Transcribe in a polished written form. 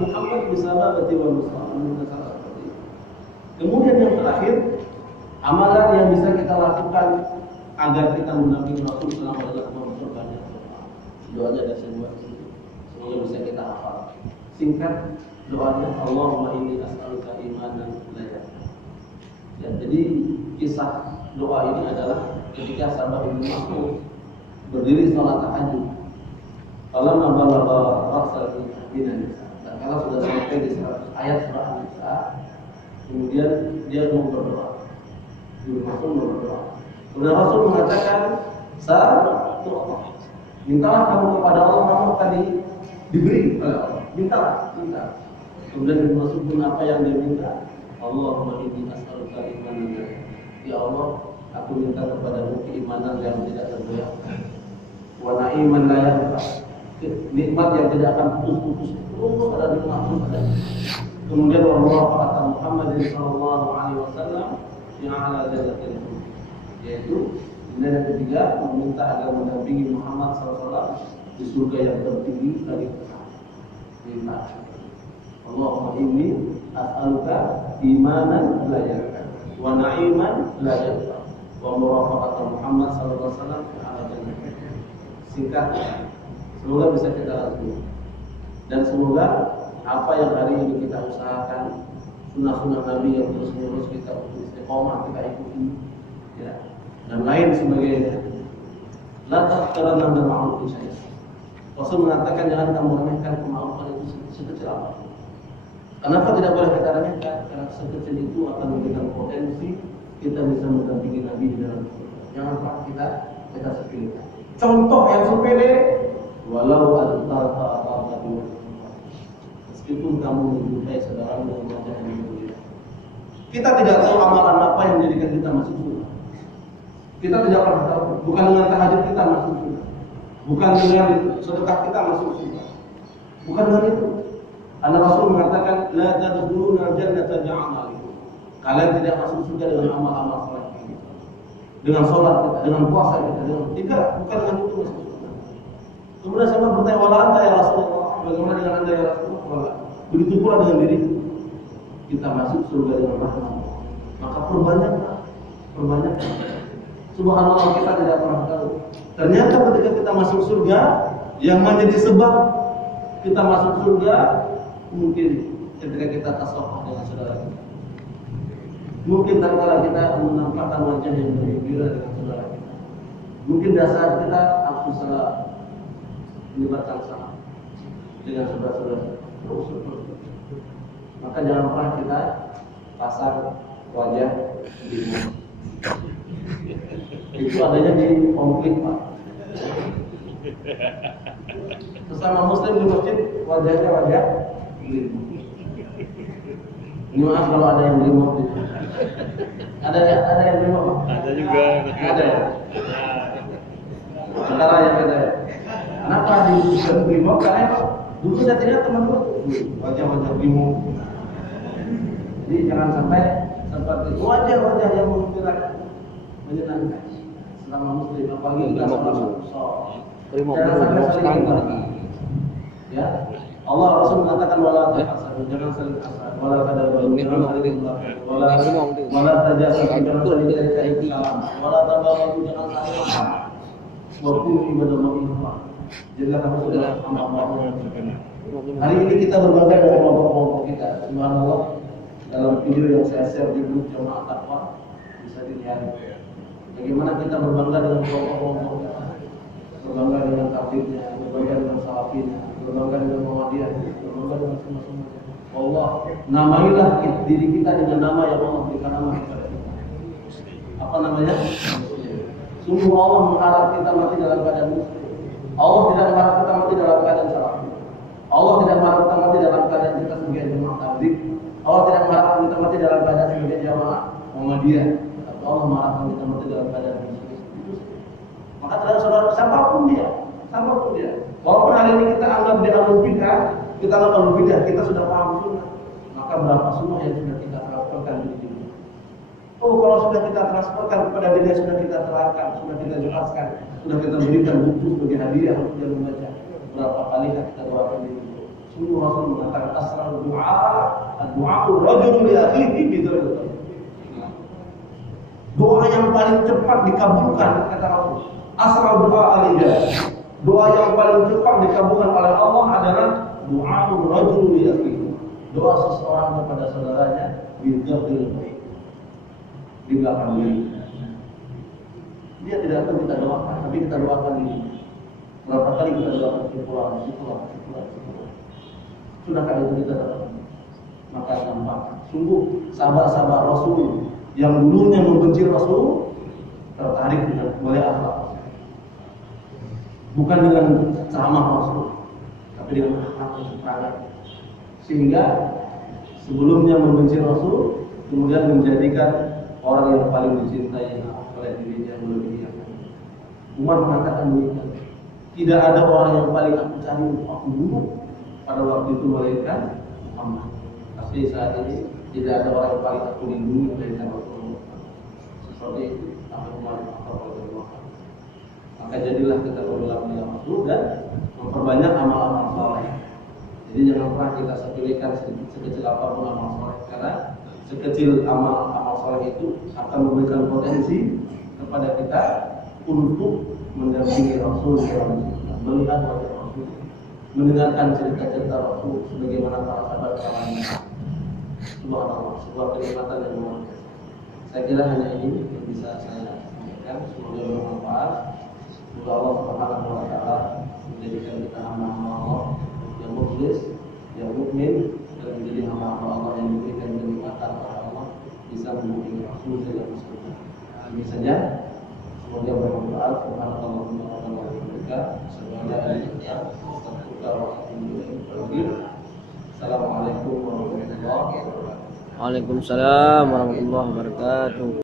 Muhammad bisalabati wal mustaqim. Kemudian yang terakhir, amalan yang bisa kita lakukan agar kita mendampingi Rasul selama dalam memperbanyak doa. Doanya ada sebuah semoga bisa kita hafal. Singkat doanya, Allahumma inni as'aluka imanan la yartab. Ya, jadi kisah doa ini adalah ketika sahabat Ibnu Mas'ud berdiri salat tahajud. Kalau balagha raqsal bin nisa. Dan kalau sudah sampai di ayat surah An-Nisa, kemudian dia mau berdoa. Ibnu Mas'ud berdoa. Kemudian Rasul mengatakan, mintalah kamu kepada Allah, kamu akan diberi oleh Allah. Minta. Kemudian Ibnu Mas'ud pun apa yang dia minta? Allahumma inni as'aluka imanan. Ya Allah, aku minta kepadamu keimanan yang tidak tergoyahkan. Wa na'iman la yanfa. Nikmat yang tidak akan putus-putus. Terus ada nikmat terus ada. Kemudian Allah kata Muhammad sallallahu alaihi wasallam yang ala jannatil khuld. Yaitu yang ketiga meminta agar mendampingi Muhammad SAW di surga yang tertinggi dari minta. Allahumma inni as'aluka imanan la yartab wa na'iman la yanfa wa murafaqata Muhammad sallallahu alaihi wasallam ala jannatil khuld. Singkat, semoga bisa kita lakukan dan semoga apa yang hari ini kita usahakan, sunnah-sunnah Nabi yang terus-menerus kita istiqomah kita ikuti, ya, dan lain sebagainya. La taqtaranna bil ma'ruf syai'an. Rasul mengatakan jangan kamu remehkan kema'rufan itu sekecil apa. Kenapa tidak boleh kita remehkan? Karena sekecil itu akan memberikan potensi kita bisa mendampingi Nabi di dalam surga. Jangan pernah kita sepelekan. Contoh yang sepele, walau al-tarqa al-qadwa. Meskipun kamu menjumpai saudara dengan wajah yang mulia. Kita tidak tahu amalan apa yang menjadikan kita masuk surga. Kita tidak pernah tahu. Bukan dengan tahajud kita masuk surga. Bukan dengan sedekah kita masuk surga. Bukan dengan itu. Karena Rasul mengatakan, la tadkhuluna al-jannata bi'amalikum. Kalian tidak masuk surga dengan amal-amal saleh kita. Dengan sholat kita, dengan puasa kita, tidak, bukan dengan itu masuk surga. Kemudian saya bertanya, wala anta ya Rasulullah, bagaimana dengan anda ya Rasulullah? Begitu pula dengan diri kita masuk surga dengan rahmat. Maka perbanyaklah. Subhanallah, kita tidak pernah tahu. Ternyata ketika kita masuk surga, yang menjadi sebab kita masuk surga mungkin ketika kita tasawuf dengan saudara kita. Mungkin tatkala kita menampakkan wajah yang bergembira dengan saudara kita. Mungkin dasar kita alhamdulillah menyebarkan salam dengan saudara-saudara. Maka jangan pernah kita pasang wajah di muka. Itu adanya di konflik, Pak. Sesama Muslim di masjid wajahnya wajah limau. Ini maaf kalau ada yang limau itu. Ada yang limau, Pak? Ada juga. Ada ya. Antara yang ada. Kenapa di limau? Karena dulu saya tidak teman-teman wajah-wajah limau. Jadi jangan sampai seperti wajah-wajah yang menyenangkan. Selama Muslim, apalagi kita ya, Allah Rasul mengatakan wala tahasadu, jangan saling hasad, wala tadabaru, jangan saling wala tajassasu, jangan saling cari salam, wala tabaghadu, jangan saling marah. Wa kunu ibadallah. Jika kamu sudah hamba-hamba. Hari ini kita berbangga dengan kelompok-kelompok kita. Subhanallah, dalam video yang saya share di grup Jamaah Taqwa bisa dilihat bagaimana kita berbangga dengan kelompok-kelompok kita. Berbangga dengan tablignya, berbangga dengan salafinya, berbangga dengan Muhammadiyah, berbangga dengan semua-semua. Allah, namailah diri kita dengan nama yang Allah berikan nama kepada kita. Apa namanya? Sungguh Allah mengharap kita mati dalam keadaan muslim. Allah tidak mengharap kita mati dalam keadaan salafi. Allah tidak mengharap kita mati dalam keadaan kita sebagai jemaah tabligh. Allah tidak mengharap kita mati dalam keadaan sebagai jemaah Muhammadiyah. Tapi Allah mengharap kita mati dalam keadaan muslim. Maka terhadap saudara siapapun dia. Walaupun hari ini kita anggap dia ahlul bidah, kita sudah paham sunnah. Maka berapa sunnah yang sudah kita transferkan di diri. Oh, kalau sudah kita transferkan kepada diri, sudah kita terangkan, sudah kita jelaskan, sudah kita berikan buku sebagai hadiah untuk dia membaca. Berapa kali kita doakan diri. Sungguh Rasul mengatakan asrul doa, doa rajul li akhihi bidzalika. Doa yang paling cepat dikabulkan kata Rasul. Asrul doa aliyah. Doa yang paling cepat dikabulkan oleh Allah adalah doa rajul li akhihi. Doa seseorang kepada saudaranya bidzalika. Di belakang diri. Dia tidak tahu kita doakan, tapi kita doakan ini. Berapa kali kita doakan pulang. Sudahkah itu kita doakan? Maka nampak sungguh sahabat-sahabat Rasul yang dulunya membenci Rasul tertarik dengan melihat akhlak. Bukan dengan ceramah Rasul, tapi dengan akhlak yang terang. Sehingga sebelumnya membenci Rasul, kemudian menjadikan orang yang paling dicintai oleh dirinya melebihi yang lain. Umar mengatakan demikian. Tidak ada orang yang paling aku cari untuk aku bunuh pada waktu itu melainkan Muhammad. Tapi saat ini tidak ada orang yang paling aku lindungi melainkan Rasulullah. Seperti itu apa Umar radhiyallahu anhu. Maka jadilah kita berulama Rasul dan memperbanyak amal-amal saleh. Jadi jangan pernah kita sepelekan sekecil apapun amal saleh, karena sekecil amal saleh itu akan memberikan potensi kepada kita untuk mendampingi Rasul SAW, melihat wajah Rasul, mendengarkan cerita-cerita Rasul sebagaimana para sahabat lainnya. Subhanallah, sebuah kenikmatan yang luar biasa. Saya kira hanya ini yang bisa saya sampaikan. Semoga bermanfaat. Semoga Allah Subhanahu wa taala menjadikan kita hamba-hamba Allah yang mukhlis, yang mukmin, dan menjadi hamba-hamba Allah yang diberikan kenikmatan oleh Allah bisa mendampingi Rasul dalam surga. Ini saja. Semoga bermanfaat. Subhanallah wa bihamdika, Assalamualaikum warahmatullahi wabarakatuh. Waalaikumsalam warahmatullahi wabarakatuh.